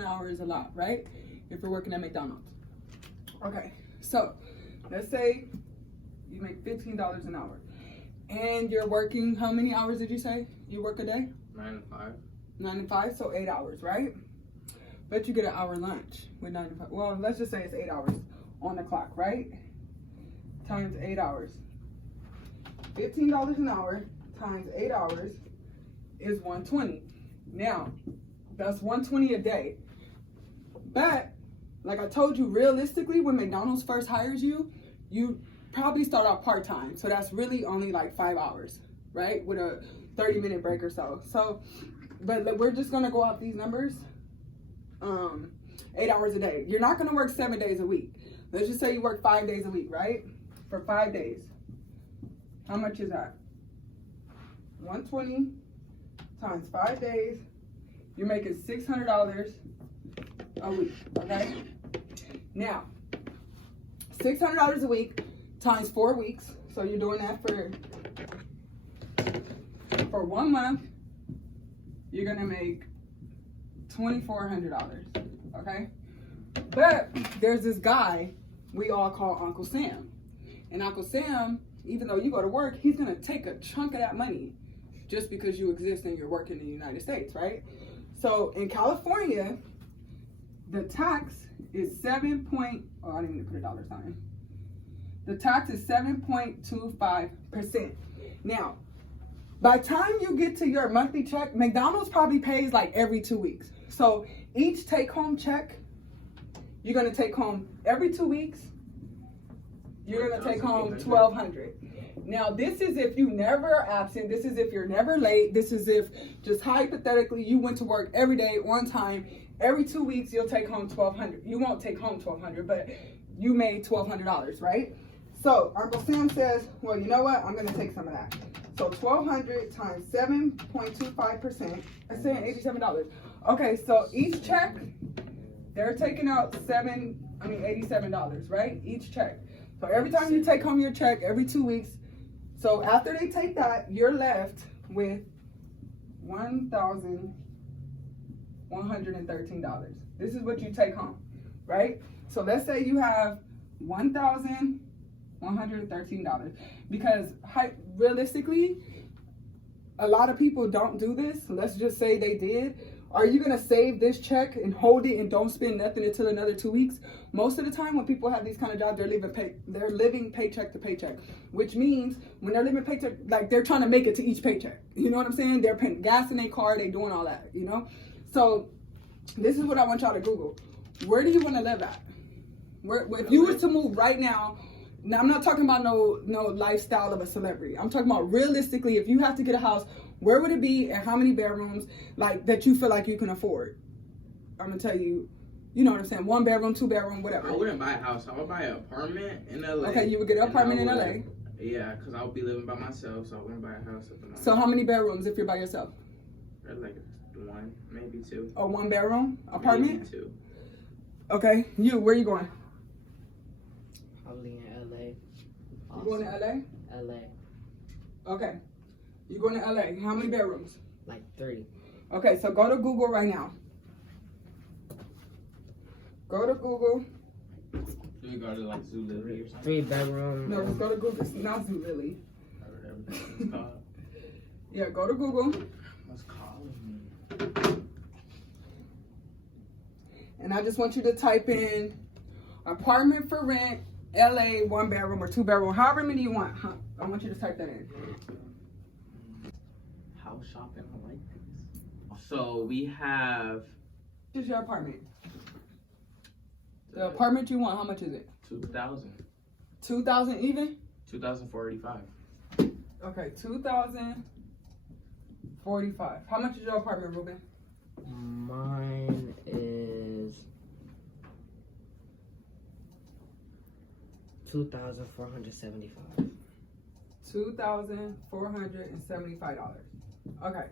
an hour is a lot, right? If you're working at McDonald's. Okay, so let's say you make $15 an hour. And you're working, how many hours did you say you work a day? 9 to 5. 9 to 5, so 8 hours, right? But you get an hour lunch with 9 to 5. Well, let's just say it's 8 hours on the clock, right? Times 8 hours. $15 an hour times 8 hours is $120. Now, that's $120 a day. But, like I told you, realistically, when McDonald's first hires you, you probably start off part-time. So that's really only like 5 hours, right? With a 30-minute break or so. So, but we're just gonna go off these numbers. 8 hours a day. You're not gonna work 7 days a week. Let's just say you work 5 days a week, right? For 5 days. How much is that? 120 times 5 days. You're making $600 a week, okay? Now, $600 a week times 4 weeks. So you're doing that for 1 month. You're gonna make $2,400, okay? But there's this guy we all call Uncle Sam. And Uncle Sam, even though you go to work, he's gonna take a chunk of that money just because you exist and you're working in the United States, right? So in California, the tax is I didn't even put a dollar sign. The tax is 7.25%. Now, by the time you get to your monthly check, McDonald's probably pays like every 2 weeks. So each take-home check, you're gonna take home every 2 weeks. You're gonna take home $1,200. Now, this is if you never are absent. This is if you're never late. This is if, just hypothetically, you went to work every day on time. Every 2 weeks, you'll take home $1,200. You won't take home $1,200, but you made $1,200, right? So Uncle Sam says, well, you know what? I'm gonna take some of that. So $1,200 times 7.25%. I'm saying $87. Okay, so each check, they're taking out $87, right? Each check. So every time you take home your check, every 2 weeks. So after they take that, you're left with $1,113. This is what you take home, right? So let's say you have $1,113, because realistically, a lot of people don't do this. Let's just say they did. Are you gonna save this check and hold it and don't spend nothing until another 2 weeks? Most of the time when people have these kind of jobs, they're living paycheck to paycheck, which means when they're living paycheck, like they're trying to make it to each paycheck. You know what I'm saying? They're paying gas in their car, they doing all that, you know? So this is what I want y'all to Google. Where do you want to live at? If you were to move right now, I'm not talking about no lifestyle of a celebrity. I'm talking about realistically, if you have to get a house, where would it be and how many bedrooms like that you feel like you can afford? I'm gonna tell you, you know what I'm saying? 1 bedroom, 2 bedroom, whatever. I wouldn't buy a house. I would buy an apartment in LA. Okay, you would get an apartment in LA. Yeah, because I would be living by myself, so I wouldn't buy a house at the moment. So how many bedrooms if you're by yourself? Like 1, maybe 2. A 1 bedroom apartment? Maybe 2. Okay, where you going? Probably in LA. You going to LA? LA. Okay. You going to LA. How many bedrooms? Like 3. Okay, so go to Google right now. Go to Google. You go to like Zulily or something? 3 bedroom. No, just go to Google. It's not Zulily. It's called. Yeah, go to Google. What's calling me? And I just want you to type in apartment for rent, LA, 1 bedroom or 2 bedroom, however many you want. I want you to type that in. House shopping, I like this. So we have. This is your apartment. The apartment you want, how much is it? 2,000. 2,000 even? 2,485. Okay, 2,045. How much is your apartment, Ruben? Mine is $2,475. $2,475. Okay.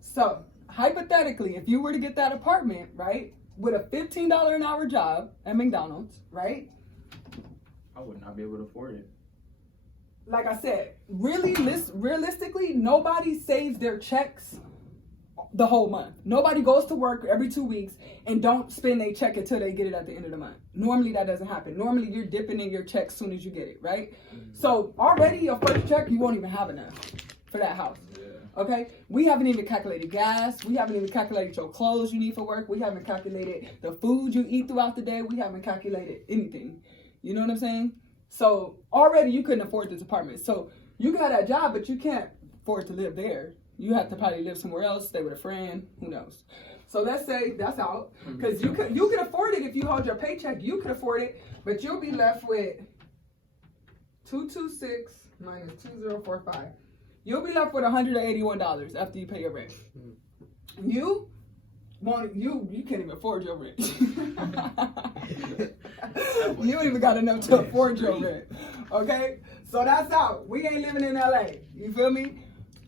So, hypothetically, if you were to get that apartment, right, with a $15 an hour job at McDonald's, right? I would not be able to afford it. Like I said, realistically, nobody saves their checks the whole month. Nobody goes to work every 2 weeks and don't spend their check until they get it at the end of the month. Normally that doesn't happen. Normally you're dipping in your check as soon as you get it, right? So already your first check, you won't even have enough for that house. Okay? We haven't even calculated gas. We haven't even calculated your clothes you need for work. We haven't calculated the food you eat throughout the day. We haven't calculated anything. You know what I'm saying? So already you couldn't afford this apartment. So you got that job, but you can't afford to live there. You have to probably live somewhere else, stay with a friend, who knows. So let's say that's out. Because you could afford it if you hold your paycheck. You could afford it, but you'll be left with 226 minus 2045. You'll be left with $181 after you pay your rent. You can't even afford your rent. You don't even got enough to afford your rent. Okay? So that's out. We ain't living in LA. You feel me?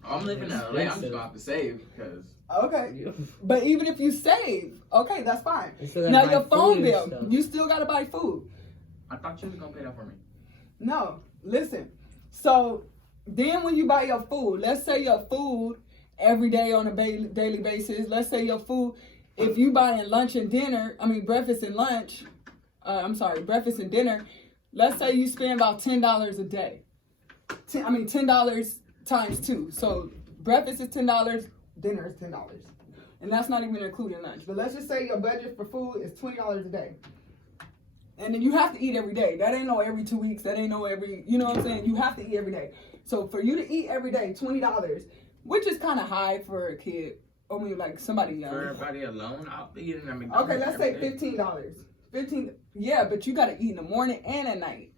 I'm living in LA. I'm just gonna have to save because. Okay. But even if you save, okay, that's fine. Now your phone bill, you still gotta buy food. I thought you was gonna pay that for me. No, listen. So then when you buy your food, let's say your food every day on a daily basis, let's say your food, if you buying breakfast and dinner, let's say you spend about $10 a day. $10 times 2. So breakfast is $10, dinner is $10. And that's not even including lunch. But let's just say your budget for food is $20 a day. And then you have to eat every day. That ain't no every 2 weeks. That ain't no every, you know what I'm saying? You have to eat every day. So for you to eat every day, $20, which is kind of high for a kid. I mean, like somebody young. For everybody alone, I'll be eating at McDonald's. Okay, let's say $15. Yeah, but you got to eat in the morning and at night.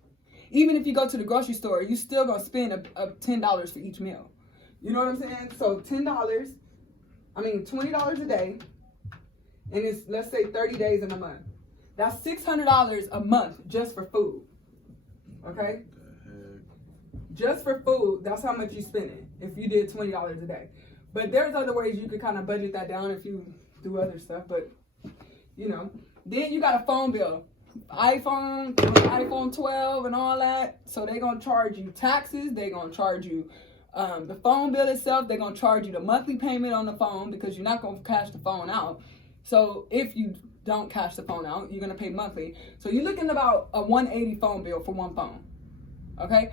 Even if you go to the grocery store, you still gonna spend a $10 for each meal. You know what I'm saying? So $20 a day, and it's, let's say 30 days in a month. That's $600 a month just for food. Okay? Just for food, that's how much you spending if you did $20 a day. But there's other ways you could kind of budget that down if you do other stuff, but you know. Then you got a phone bill. iPhone 12 and all that. So they're going to charge you taxes. They're going to charge you the phone bill itself. They're going to charge you the monthly payment on the phone because you're not going to cash the phone out. So if you don't cash the phone out, you're going to pay monthly. So you're looking about a $180 phone bill for one phone. Okay?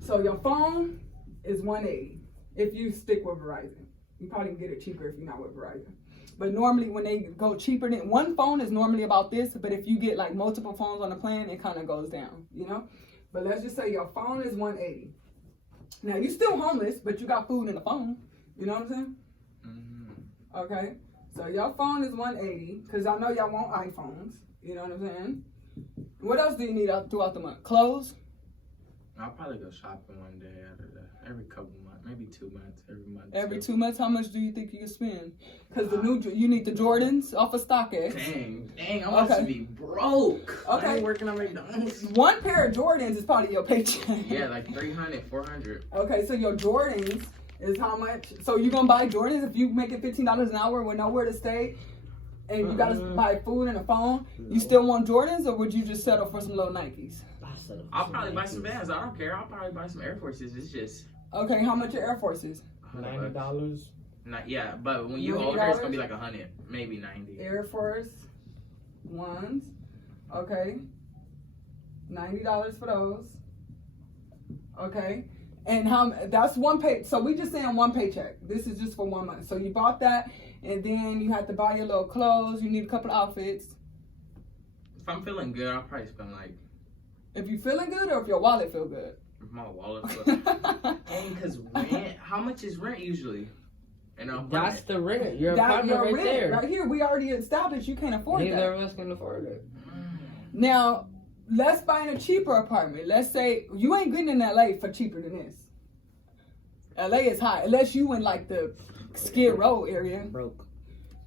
So your phone is $180 if you stick with Verizon. You probably can get it cheaper if you're not with Verizon. But normally when they go cheaper than one phone is normally about this, but if you get like multiple phones on the plan, it kind of goes down, you know? But let's just say your phone is $180. Now you still homeless, but you got food in the phone. You know what I'm saying? Mm-hmm. Okay. So your phone is $180 because I know y'all want iPhones. You know what I'm saying? What else do you need throughout the month? Clothes? I'll probably go shopping one day out of every couple months, maybe 2 months, every month. Every 2 months, how much do you think you can spend? Because you need the Jordans off of StockX. Dang, I want to be broke. Okay. I ain't working on McDonald's. One pair of Jordans is probably your paycheck. Yeah, like 300, 400. Okay, so your Jordans is how much? So you gonna buy Jordans if you make it $15 an hour with nowhere to stay, and you gotta buy food and a phone? No. You still want Jordans, or would you just settle for some little Nikes? I'll probably buy some Vans. I don't care. I'll probably buy some Air Forces. It's just. Okay, how much are Air Forces? $90. Yeah, but when you older, it's gonna be like 100, maybe 90. Air Force Ones. Okay. $90 for those. Okay. And that's one pay. So we just saying one paycheck. This is just for 1 month. So you bought that, and then you have to buy your little clothes. You need a couple outfits. If I'm feeling good, I'll probably spend like. If you feeling good, or if your wallet feel good. If my wallet feel. And because rent, how much is rent usually? That's the rent. Your apartment right there. Right here, we already established you can't afford that. Neither of us can afford it. Now, let's buy in a cheaper apartment. Let's say you ain't getting in LA for cheaper than this. LA is high, unless you in like the Skid Row area. Broke.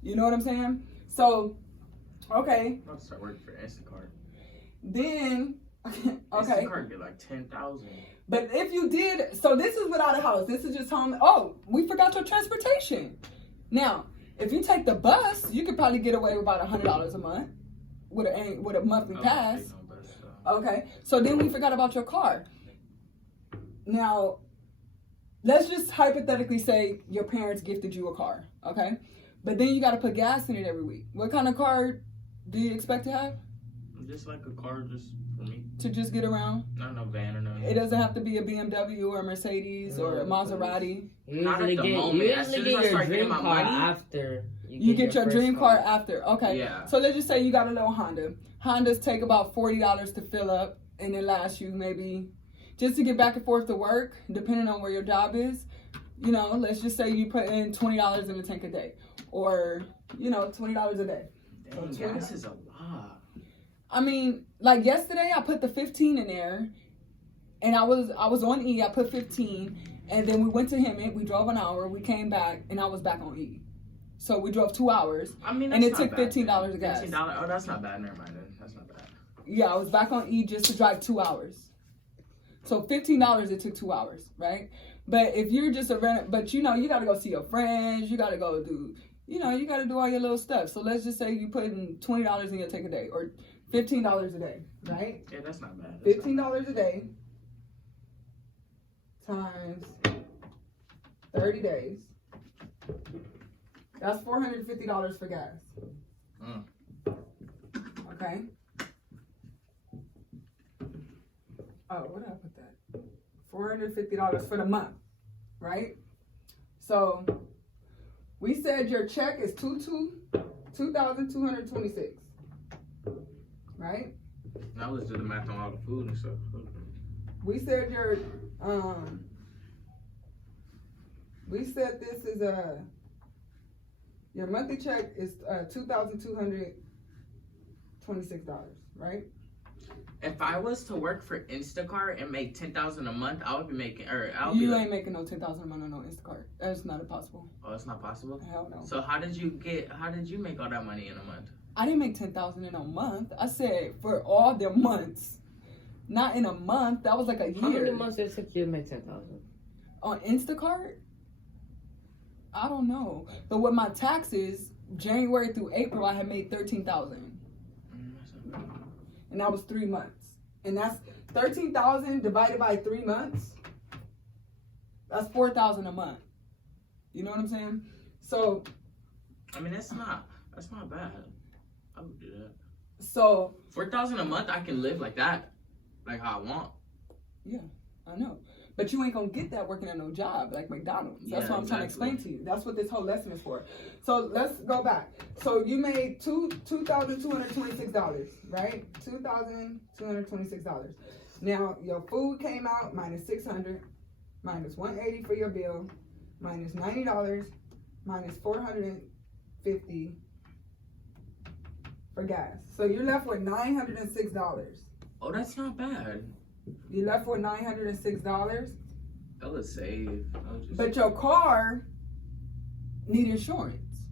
You know what I'm saying? So, okay. I'll start working for Instacart. Then, okay. Instacart get like 10,000. But if you did, so this is without a house. This is just home. Oh, we forgot your transportation. Now, if you take the bus, you could probably get away with about $100 a month with a monthly pass. Okay, so then we forgot about your car. Now, let's just hypothetically say your parents gifted you a car, okay? But then you got to put gas in it every week. What kind of car do you expect to have? Just like a car, just for me. To just get around? Not no van or nothing. It doesn't have to be a BMW or a Mercedes or a Maserati. You Not at usually the get, moment. you As usually soon as I get your start getting dream my car money, after You get your dream car first after. Okay. Yeah. So let's just say you got a little Honda. Hondas take about $40 to fill up, and it lasts you maybe, just to get back and forth to work, depending on where your job is, you know, let's just say you put in $20 in the tank a day. Or, you know, $20 a day. Dang, gas is a lot. I mean, like yesterday I put the 15 in there, and I was on E, I put 15, and then we went to Hemet, we drove an hour, we came back, and I was back on E. So we drove 2 hours, I mean, and that's it took not bad, $15 of gas. $15? Oh, that's not bad. Never mind then. That's not bad. Yeah, I was back on E just to drive 2 hours. So $15, it took 2 hours, right? But if you're just a rent, but you know, you gotta go see your friends, you gotta go do, you know, you gotta do all your little stuff. So let's just say you put in $20 in your take a day, or $15 a day, right? Yeah, that's not bad. $15 a day times 30 days. That's $450 for gas. Okay. Oh, where did I put that? $450 for the month, right? So we said your check is $2,226, right? Now let's do the math on all the food and stuff. We said your we said this is your monthly check is $2,226, right? If I was to work for Instacart and make $10,000 a month, I would be making, You ain't making no $10,000 a month on no Instacart. That's not impossible. Oh, it's not possible? Hell no. So how did you make all that money in a month? I didn't make $10,000 in a month. I said for all the months, not in a month. That was like a year. How many months did it take you to make 10,000 on Instacart? I don't know. But with my taxes, January through April, I had made $13,000. And that was 3 months. And that's 13,000 divided by 3 months. That's 4,000 a month. You know what I'm saying? So, I mean, that's not bad. I would do that. So $4,000 a month, I can live like that, like how I want. Yeah, I know. But you ain't gonna get that working at no job like McDonald's. That's what I'm trying to explain to you. That's what this whole lesson is for. So let's go back. So you made $2,226, right? $2,226. Now your food came out minus $600, minus $180 for your bill, minus $90, minus $450 for gas. So you're left with $906. Oh, that's not bad. You left with $906. That was saved. But your car need insurance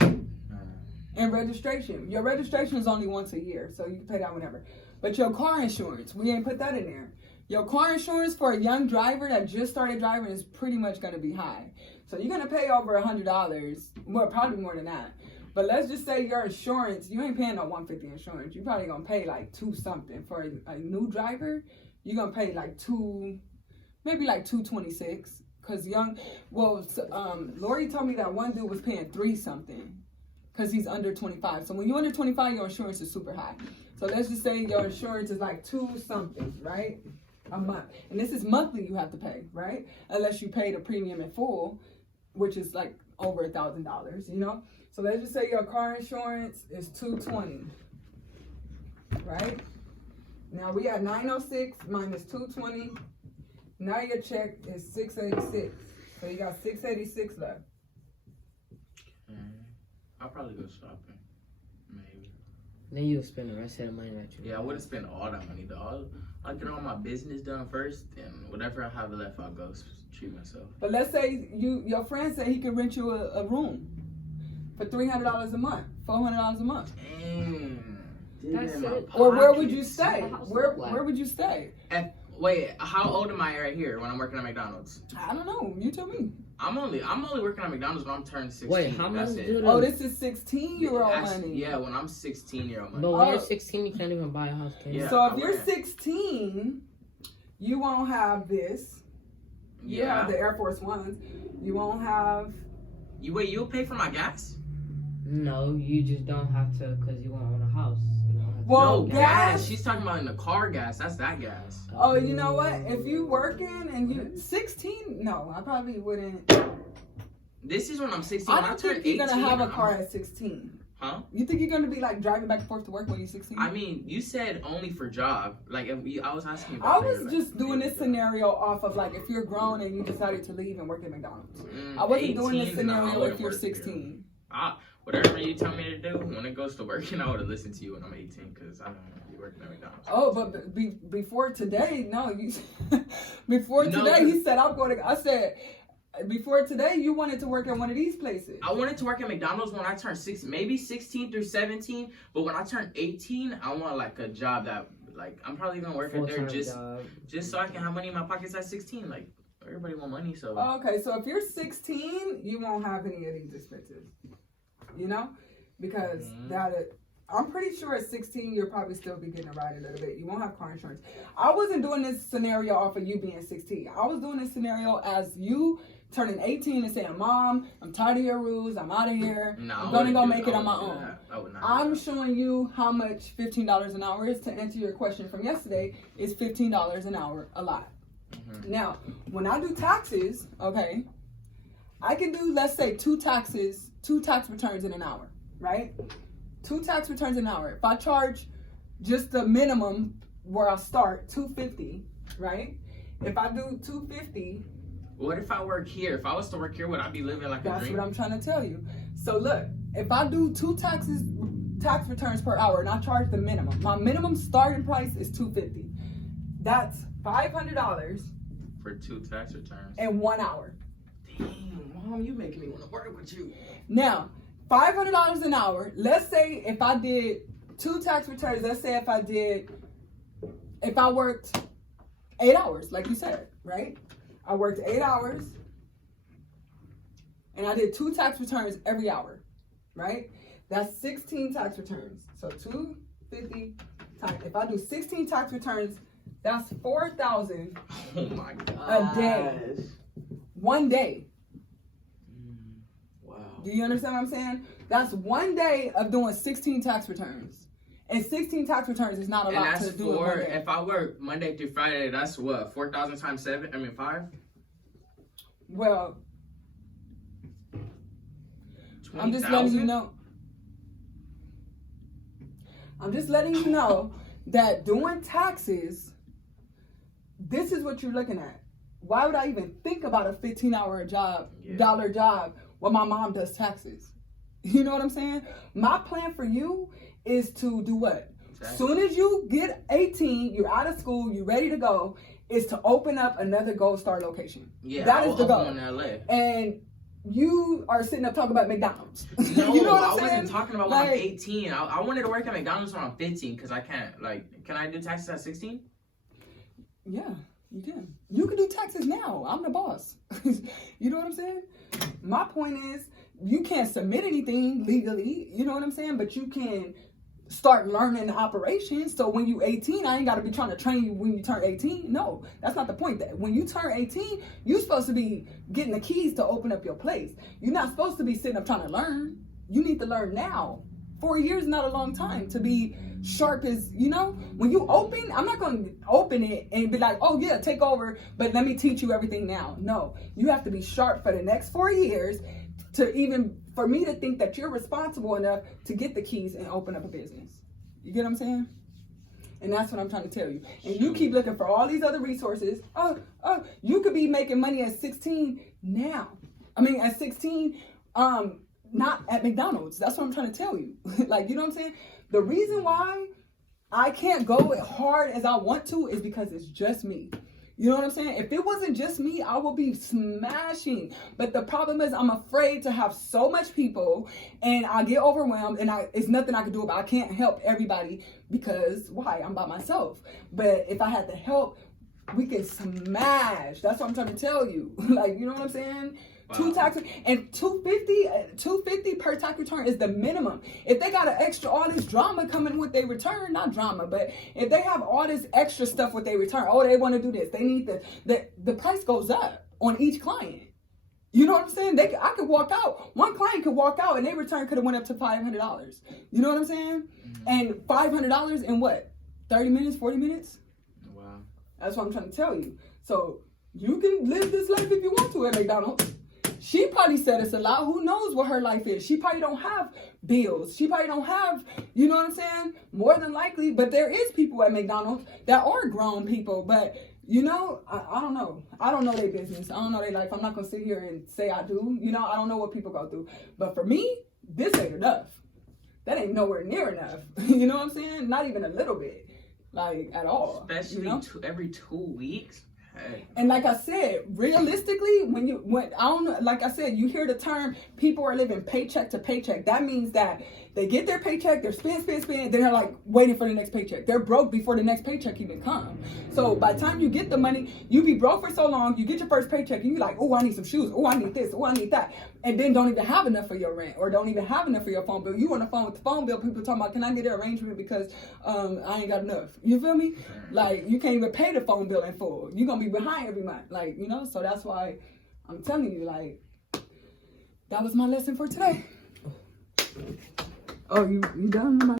and registration. Your registration is only once a year, so you can pay that whenever. But your car insurance, we ain't put that in there. Your car insurance for a young driver that just started driving is pretty much going to be high. So you're going to pay over $100, more, probably more than that. But let's just say your insurance, you ain't paying no $150 insurance. You're probably going to pay like $2 something. For a new driver, you're going to pay like maybe like $226. Because Lori told me that one dude was paying $3 something because he's under 25. So when you're under 25, your insurance is super high. So let's just say your insurance is like $2 something, right? A month. And this is monthly you have to pay, right? Unless you pay the premium in full, which is like over $1,000, you know? So let's just say your car insurance is $220, right? Now we got 906 minus 220. Now your check is 686. So you got 686 left. I'll probably go shopping, maybe. Then you'll spend the rest of the money that you. Yeah, I wouldn't spend all that money though. I'll get all my business done first, and whatever I have left, I'll go treat myself. But let's say your friend said he could rent you a room for $300 a month, $400 a month. Damn. That's it. Or where would you stay? Where would you stay? Wait, how old am I right here when I'm working at McDonald's? I don't know. You tell me. I'm only working at McDonald's when I'm turning 16. Wait, how much? Oh, this is 16-year-old money. Yeah, when I'm 16-year-old money. But when you're 16, you can't even buy a house. Yeah, so if you're 16, you won't have this. Yeah, the Air Force Ones. You won't have. You'll pay for my gas? No, you just don't have to because you won't own a house. Well, no, gas. She's talking about in the car gas. That's that gas. Oh, you know what? If you working and you 16, no, I probably wouldn't. This is when I'm 16. I don't think you're gonna have a car at 16. Huh? You think you're gonna be like driving back and forth to work when you're 16? I mean, you said only for job. Like, I was asking you. I was just doing this scenario off of like if you're grown and you decided to leave and work at McDonald's. I wasn't doing this scenario if you're 16. Whatever you tell me to do, when it goes to working, I would have listened to you when I'm 18 because I don't want to be working at McDonald's. Oh, but before today, no, you. Before today, he said I'm going to. I said. Before today, you wanted to work at one of these places. I wanted to work at McDonald's when I turned 16, maybe 16 through 17. But when I turned 18, I want like a job that, like, I'm probably gonna work at there just so I can have money in my pockets at 16. Like, everybody want money, so. Okay, so if you're 16, you won't have any of these expenses. You know, because I'm pretty sure at 16 you'll probably still be getting a ride a little bit. You won't have car insurance. I wasn't doing this scenario off of you being 16. I was doing this scenario as you turning 18 and saying, Mom, I'm tired of your rules. I'm out of here. I'm going to go make it on my own. I'm showing you how much $15 an hour is. To answer your question from yesterday, is $15 an hour a lot? Mm-hmm. Now, when I do taxes, okay, I can do, let's say, 2 tax returns in an hour, right? 2 tax returns an hour. If I charge just the minimum where I start, $250, right? If I do $250. What if I work here? If I was to work here, would I be living like a dream? That's what I'm trying to tell you. So look, if I do 2 tax returns per hour and I charge the minimum, my minimum starting price is $250. That's $500 for 2 tax returns in 1 hour. Damn, Mom, you making me want to work with you. Now, $500 an hour. Let's say if I did 2 tax returns. Let's say if I worked 8 hours, like you said, right? I worked 8 hours and I did 2 tax returns every hour, right? That's 16 tax returns. So 250 times, if I do 16 tax returns, that's $4,000 a day. 1 day. Wow. Do you understand what I'm saying? That's 1 day of doing 16 tax returns. And 16 tax returns is not a lot to do. And that's if I work Monday through Friday, that's what, 4,000 times 5? Well, 20, I'm just letting you know. I'm just letting you know that doing taxes, this is what you're looking at. Why would I even think about a 15-hour dollar job when my mom does taxes? You know what I'm saying? My plan for you is to do what? Exactly. Soon as you get 18, you're out of school, you're ready to go, is to open up another Gold Star location. Yeah, that is the goal. In LA. And you are sitting up talking about McDonald's. No, you know what I I'm wasn't talking about when I'm 18. I wanted to work at McDonald's when I'm 15 because I can't. Like, can I do taxes at 16? Yeah, you can. You can do taxes now. I'm the boss. You know what I'm saying? My point is, you can't submit anything legally. You know what I'm saying? But you can start learning the operations. So when you 18, I ain't got to be trying to train you when you turn 18. No, that's not the point. That when you turn 18, you're supposed to be getting the keys to open up your place. You're not supposed to be sitting up trying to learn. You need to learn now. 4 years is not a long time to be sharp as, you know, when you open, I'm not going to open it and be like, oh yeah, take over, but let me teach you everything now. No, you have to be sharp for the next 4 years to even, for me to think that you're responsible enough to get the keys and open up a business. You get what I'm saying? And that's what I'm trying to tell you. And you keep looking for all these other resources. Oh, you could be making money at 16 now. I mean, at 16, not at McDonald's. That's what I'm trying to tell you. Like, you know what I'm saying? The reason why I can't go as hard as I want to is because it's just me. You know what I'm saying? If it wasn't just me, I would be smashing. But the problem is I'm afraid to have so much people and I get overwhelmed and it's nothing I can do about it. I can't help everybody because why? I'm by myself. But if I had to help, we can smash. That's what I'm trying to tell you. Like, you know what I'm saying? Wow. 2 taxes and $250 per tax return is the minimum. If they got all this drama coming with their return, not drama, but if they have all this extra stuff with their return, oh, they want to do this, they need the price goes up. on each client. You know what I'm saying? I could walk out. One client could walk out and their return could have went up to $500. You know what I'm saying? And $500 in what? 30 minutes, 40 minutes? Wow. That's what I'm trying to tell you. So you can live this life if you want to at McDonald's. She probably said it's a lot. Who knows what her life is? She probably don't have bills. She probably don't have, you know what I'm saying? More than likely. But there is people at McDonald's that are grown people. But, you know, I don't know. I don't know their business. I don't know their life. I'm not going to sit here and say I do. You know, I don't know what people go through. But for me, this ain't enough. That ain't nowhere near enough. You know what I'm saying? Not even a little bit. Like, at all. Especially you know? every 2 weeks. Hey. And like I said, realistically, like I said, you hear the term, people are living paycheck to paycheck. That means that they get their paycheck, they're spend, then they're like waiting for the next paycheck. They're broke before the next paycheck even comes. So by the time you get the money, you be broke for so long, you get your first paycheck, and you be like, oh, I need some shoes, oh, I need this, oh, I need that. And then don't even have enough for your rent or don't even have enough for your phone bill. You on the phone with the phone bill, people talking about, can I get an arrangement because I ain't got enough. You feel me? Like, you can't even pay the phone bill in full. You're going to be behind every month. Like, you know, so that's why I'm telling you, like, that was my lesson for today. Oh, you done?